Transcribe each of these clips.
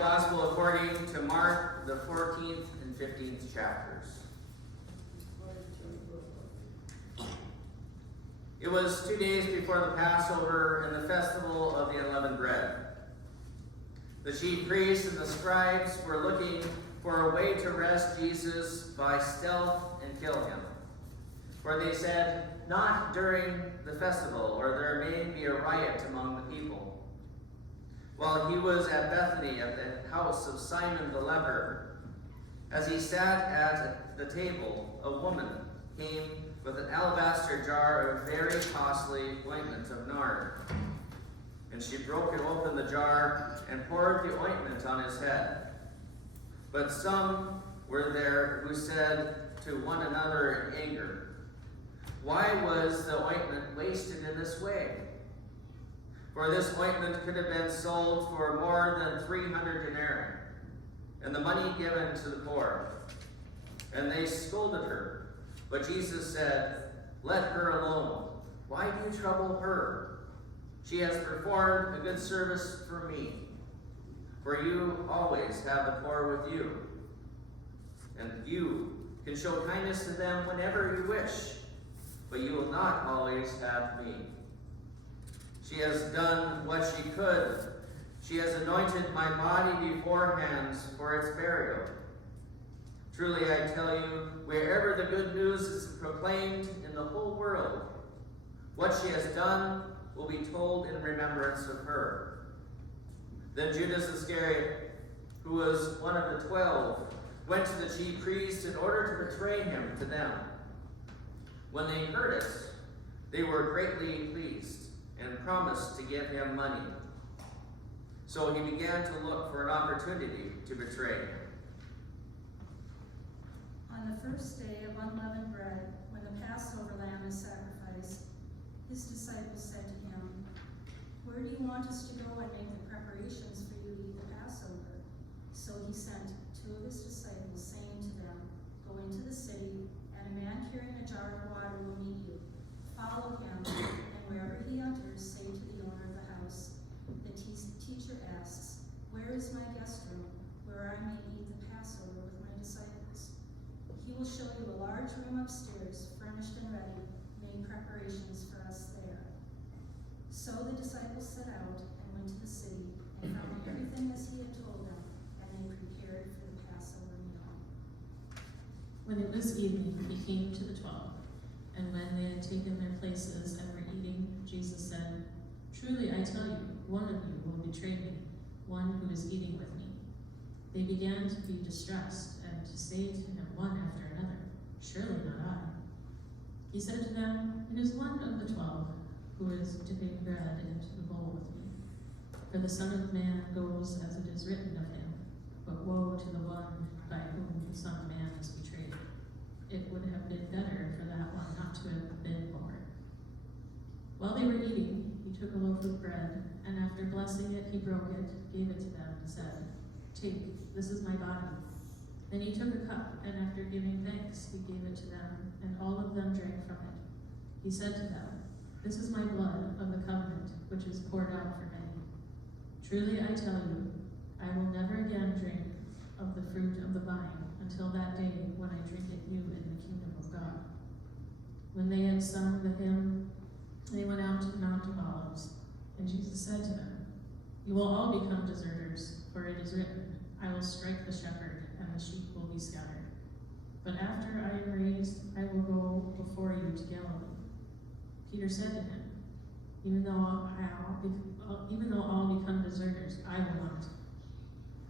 Gospel according to Mark, the 14th and 15th chapters. It was 2 days before the Passover and the festival of the unleavened bread. The chief priests and the scribes were looking for a way to arrest Jesus by stealth and kill him. For they said, "Not during the festival, or there may be a riot among the people." While he was at Bethany at the house of Simon the leper, as he sat at the table, a woman came with an alabaster jar of very costly ointment of nard. And she broke open the jar and poured the ointment on his head. But some were there who said to one another in anger, "Why was the ointment wasted in this way? For this ointment could have been sold for more than 300 denarii, and the money given to the poor." And they scolded her. But Jesus said, "Let her alone. Why do you trouble her? She has performed a good service for me. For you always have the poor with you, and you can show kindness to them whenever you wish, but you will not always have me. She has done what she could. She has anointed my body beforehand for its burial. Truly I tell you, wherever the good news is proclaimed in the whole world, what she has done will be told in remembrance of her." Then Judas Iscariot, who was one of the 12, went to the chief priests in order to betray him to them. When they heard it, they were greatly pleased and promised to give him money. So he began to look for an opportunity to betray him. On the first day of unleavened bread, when the Passover lamb is sacrificed, his disciples said to him, "Where do you want us to go and make the preparations for you to eat the Passover?" So he sent 2 of his disciples, saying to them, "Go into the city, and a man carrying a jar of water will meet you. Follow him, and wherever he enters, say to the owner of the house, 'The teacher asks, where is my guest room, where I may eat the Passover with my disciples?' He will show you a large room upstairs, furnished and ready. Make preparations for us there." So the disciples set out and went to the city and found everything as he had told them, and they prepared for the Passover meal. When it was evening, he came to the 12, and when they had taken their places and were eating, Jesus said, "Truly I tell you, one of you will betray me, one who is eating with me." They began to be distressed and to say to him one after another, "Surely not I." He said to them, "It is one of the 12 who is dipping bread into the bowl with me. For the Son of Man goes as it is written of him, but woe to the one by whom the Son of Man is betrayed. It would have been better for that one not to have been born." While they were eating, he took a loaf of bread, and after blessing it, he broke it, gave it to them, and said, "Take, this is my body." Then he took a cup, and after giving thanks, he gave it to them, and all of them drank from it. He said to them, "This is my blood of the covenant, which is poured out for many. Truly I tell you, I will never again drink of the fruit of the vine until that day when I drink it new in the kingdom of God." When they had sung the hymn, they went out to the Mount of Olives, and Jesus said to them, "You will all become deserters, for it is written, 'I will strike the shepherd, and the sheep will be scattered.' But after I am raised, I will go before you to Galilee." Peter said to him, even though all become deserters, I will not."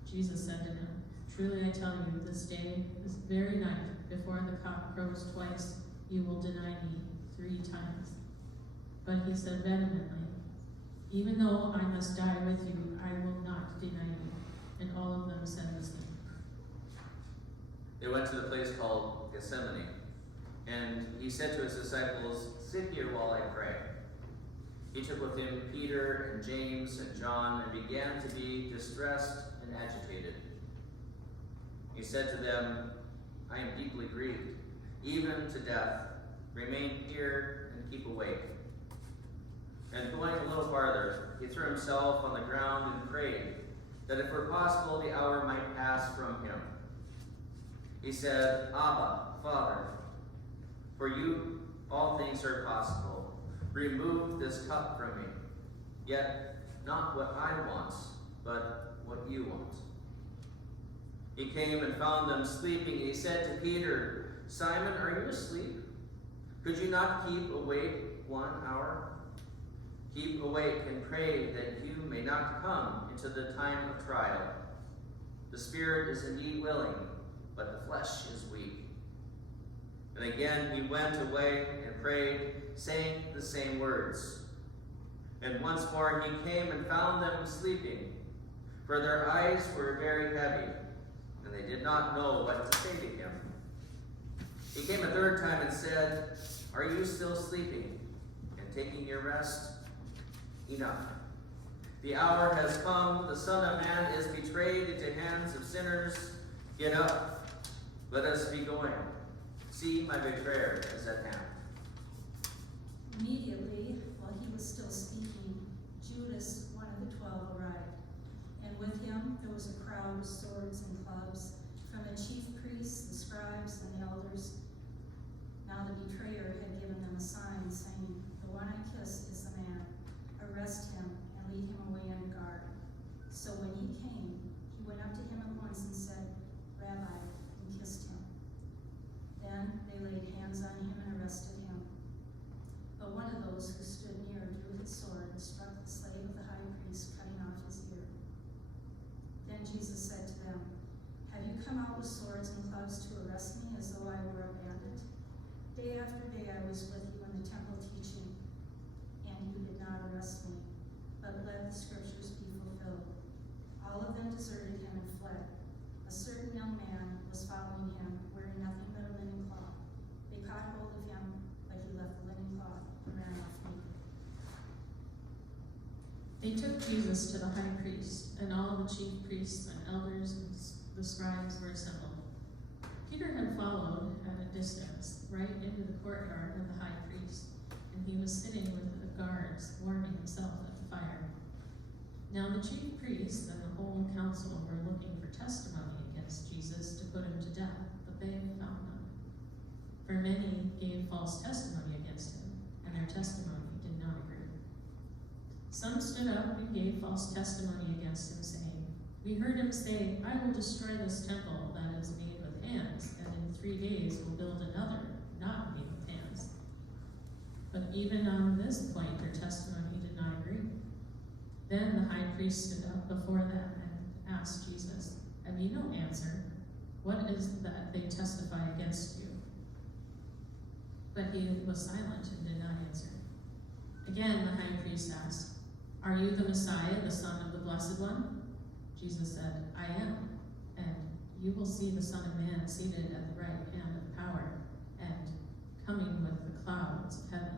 Jesus said to him, "Truly I tell you, this very night, before the cock crows twice, you will deny me 3 times." But he said vehemently, "Even though I must die with you, I will not deny you." And all of them said the same. They went to the place called Gethsemane, and he said to his disciples, "Sit here while I pray." He took with him Peter and James and John and began to be distressed and agitated. He said to them, "I am deeply grieved, even to death. Remain here and keep awake." And going a little farther, he threw himself on the ground and prayed that if it were possible, the hour might pass from him. He said, Abba, Father, for you all things are possible. Remove this cup from me. Yet not what I want, but what you want. He came and found them sleeping, and he said to Peter, Simon, are you asleep? Could you not keep awake 1 hour? Keep awake and pray that you may not come into the time of trial. The spirit is indeed willing, but the flesh is weak. And again he went away and prayed, saying the same words. And once more he came and found them sleeping, for their eyes were very heavy, and they did not know what to say to him. He came a third time and said, Are you still sleeping and taking your rest? Enough. The hour has come. The Son of Man is betrayed into hands of sinners. Get up. Let us be going. See, my betrayer is at hand. Immediately, while he was still speaking, Judas, one of the 12, arrived, and with him there was a crowd with swords and clubs, from the chief priests, the scribes, and the elders. Now the betrayer had given them a sign, saying, The one I kiss is the man. Arrest him and lead him away under guard. So when he came, he went up to him at once and said, Rabbi, and kissed him. Then they laid hands on him and arrested him. But one of those who stood near drew his sword and struck the slave of the high priest, cutting off his ear. Then Jesus said to them, Have you come out with swords and clubs to arrest me as though I were a bandit? Day after day I was with you in the temple teaching, and you did not arrest me, but let the scriptures be fulfilled. All of them deserted him and fled. A certain young man was following him, wearing nothing but a linen cloth. They caught hold of him, but he left the linen cloth and ran off naked. They took Jesus to the high priest, and all the chief priests and elders and the scribes were assembled. Peter had followed at a distance, right into the courtyard of the high priest, and he was sitting with the guards, warming himself at the fire. Now the chief priests and the whole council were looking for testimony against Jesus to put him to death, but they found none. For many gave false testimony against him, and their testimony did not agree. Some stood up and gave false testimony against him, saying, We heard him say, I will destroy this temple that is made with hands, and in 3 days will build another, not made with hands. But even on this point, their testimony did not agree. Then the high priest stood up before them and asked Jesus, Have you no answer? What is it that they testify against you? But he was silent and did not answer. Again the high priest asked, Are you the Messiah, the Son of the Blessed One? Jesus said, I am, and you will see the Son of Man seated at the right hand of power, and coming with the clouds of heaven.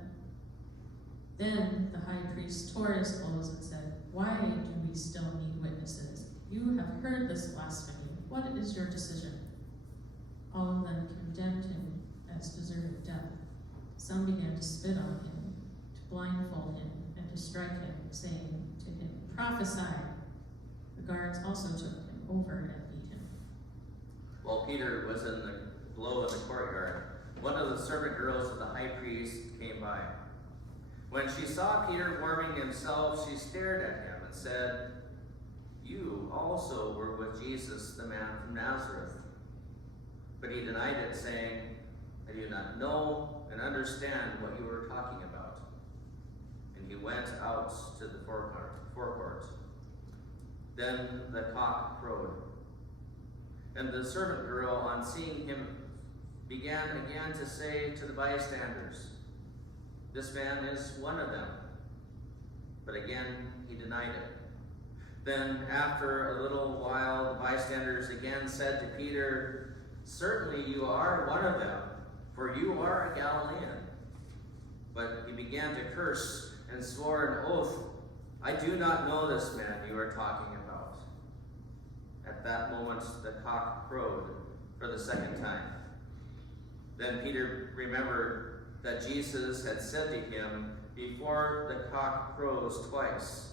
Then the high priest tore his clothes and said, Why do we still need witnesses? You have heard this blasphemy. What is your decision? All of them condemned him as deserving death. Some began to spit on him, to blindfold him, and to strike him, saying to him, Prophesy. The guards also took him over and beat him. While Peter was below in the courtyard, one of the servant girls of the high priest came by. When she saw Peter warming himself, she stared at him and said, You also were with Jesus, the man from Nazareth. But he denied it, saying, I do not know and understand what you are talking about. And he went out to the forecourt. Then the cock crowed. And the servant girl, on seeing him, began again to say to the bystanders, This man is one of them. But again he denied it. Then after a little while the bystanders again said to Peter, Certainly you are one of them, for you are a Galilean. But he began to curse and swore an oath, I do not know this man you are talking about. At that moment the cock crowed for the second time. Then Peter remembered that Jesus had said to him, Before the cock crows twice,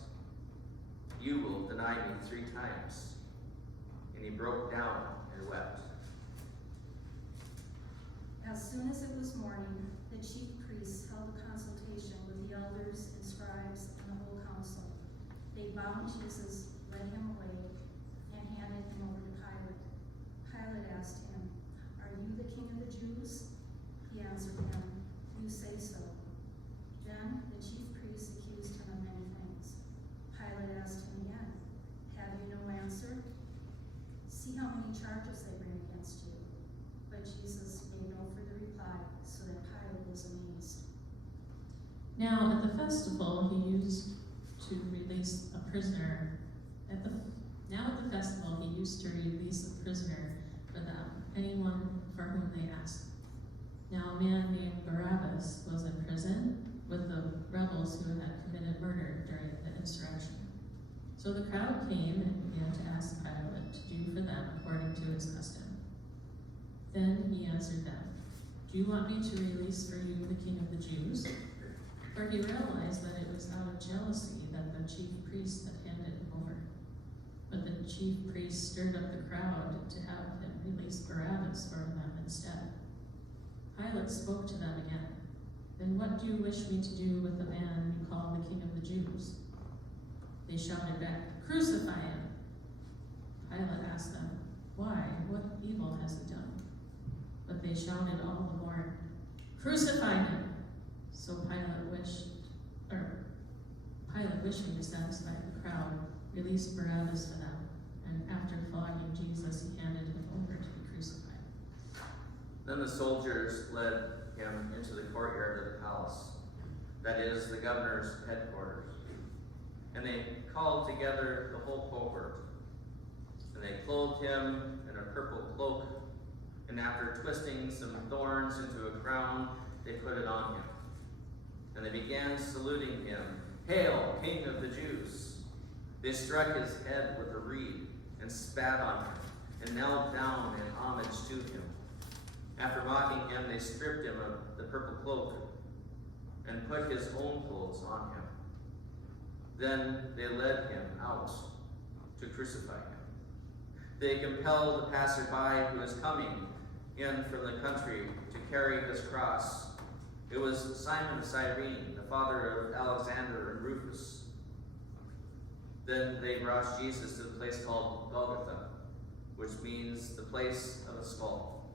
you will deny me 3 times. And he broke down and wept. As soon as it was morning, the chief priests held a consultation with the elders and scribes and the whole council. They bound Jesus, led him away, and handed him over to Pilate. Pilate asked him, "Are you the king of the Jews?" He answered him, "You say so." Then the chief priests accused him of many things. Pilate asked him again, "Have you no answer? See how many charges they bring against you." But Jesus made no further reply, so that Pilate was amazed. Now at the festival he used to release a prisoner. At the festival he used to release a prisoner for them, anyone for whom they asked. Now a man named Barabbas was in prison with the rebels who had committed murder during the insurrection. So the crowd came and began to ask Pilate to do for them according to his custom. Then he answered them, "Do you want me to release for you the king of the Jews?" For he realized that it was out of jealousy that the chief priests had handed him over. But the chief priests stirred up the crowd to have him release Barabbas for them instead. Pilate spoke to them again. "Then what do you wish me to do with the man you call the king of the Jews?" They shouted back, "Crucify him!" Pilate asked them, "Why? What evil has he done?" But they shouted all the more, "Crucify him!" So Pilate, wishing to satisfy the crowd, released Barabbas for them, and after flogging Jesus, he handed him over to be crucified. Then the soldiers led him into the courtyard of the palace, that is, the governor's headquarters. And they called together the whole cohort. And they clothed him in a purple cloak, and after twisting some thorns into a crown, they put it on him. And they began saluting him, "Hail, King of the Jews!" They struck his head with a reed and spat on him and knelt down in homage to him. After mocking him, they stripped him of the purple cloak and put his own clothes on him. Then they led him out to crucify him. They compelled the passerby who was coming in from the country to carry his cross. It was Simon of Cyrene, the father of Alexander and Rufus. Then they brought Jesus to the place called Golgotha, which means the place of a skull.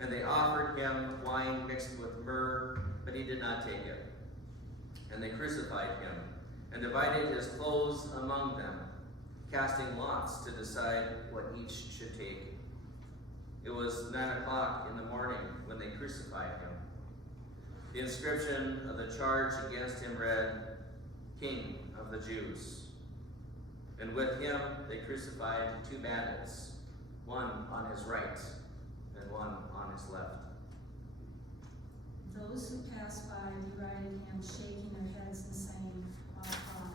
And they offered him wine mixed with myrrh, but he did not take it. And they crucified him and divided his clothes among them, casting lots to decide what each should take. It was 9 o'clock in the morning when they crucified him. The inscription of the charge against him read, "King of the Jews." And with him they crucified 2 bandits, one on his right and one on his left. Those who passed by derided him, shaking their heads and saying, "Ha ha,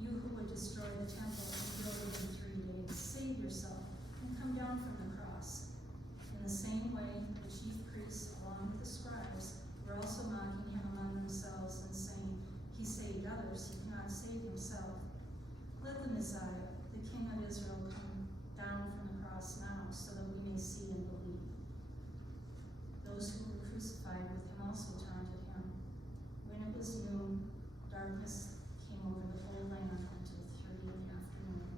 you who would destroy the temple and build it in 3 days, save yourself and come down from the cross." In the same way, the chief priests, along with the scribes, were also mocking him among themselves and saying, "He saved others, he cannot save himself. Let the Messiah, the King of Israel, come down from the cross now, so that we may see and believe." Those who were crucified with him also taunted him. When it was noon, darkness came over the whole land until 3 in the afternoon.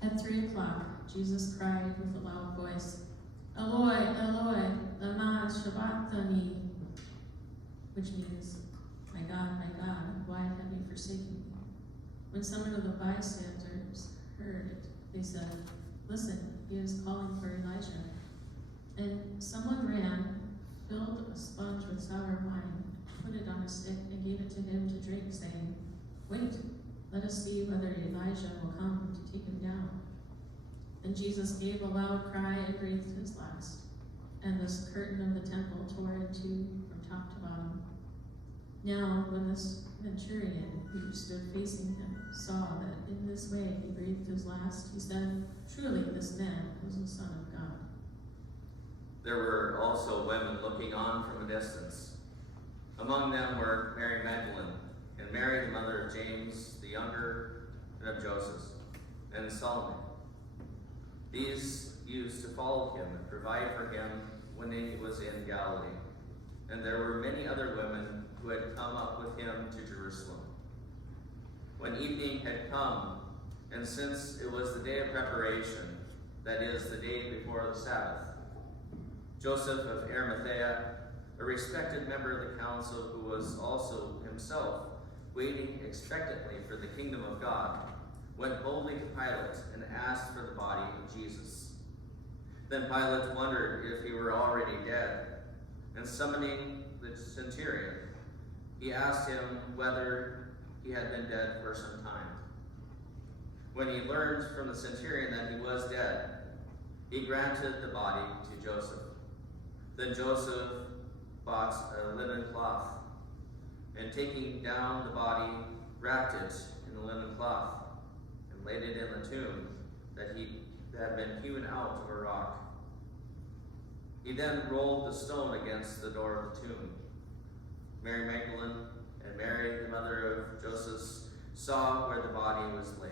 At 3 o'clock, Jesus cried with a loud voice, "Eloi, Eloi, lama sabachthani," which means, my God, why have you forsaken me?" When some of the bystanders heard it, they said, "Listen, he is calling for Elijah." And someone ran, filled a sponge with sour wine, put it on a stick, and gave it to him to drink, saying, "Wait, let us see whether Elijah will come to take him down." Then Jesus gave a loud cry and breathed his last, and the curtain of the temple tore in two from top to bottom. Now, when this centurion who stood facing him saw that in this way he breathed his last, he said, "Truly this man was the Son of God." There were also women looking on from a distance. Among them were Mary Magdalene, and Mary, the mother of James the younger, and of Joseph, and Salome. These used to follow him and provide for him when he was in Galilee. And there were many other women who had come up with him to Jerusalem. When evening had come, and since it was the day of preparation, that is, the day before the Sabbath, Joseph of Arimathea, a respected member of the council who was also himself waiting expectantly for the kingdom of God, went boldly to Pilate and asked for the body of Jesus. Then Pilate wondered if he were already dead, and summoning the centurion, he asked him whether he had been dead for some time. When he learned from the centurion that he was dead, he granted the body to Joseph. Then Joseph bought a linen cloth, and taking down the body, wrapped it in the linen cloth, and laid it in the tomb that had been hewn out of a rock. He then rolled the stone against the door of the tomb. Mary Magdalene and Mary, the mother of Joseph, saw where the body was laid.